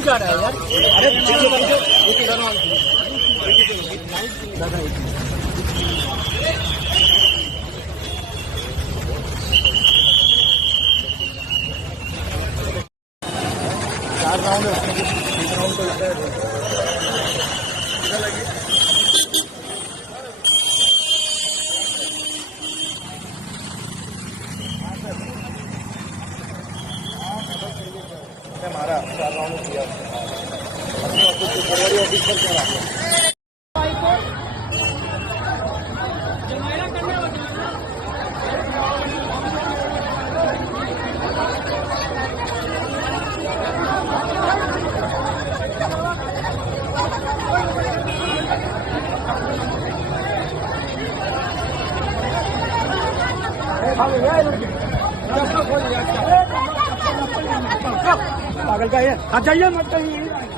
क्यों जा रहा है यार? अरे चार राउंड है, एक राउंड तो लगता है। हमारा 4 राउंड किया अपने ऑफिस पर करा पागल का है। जाइए मत कहीं।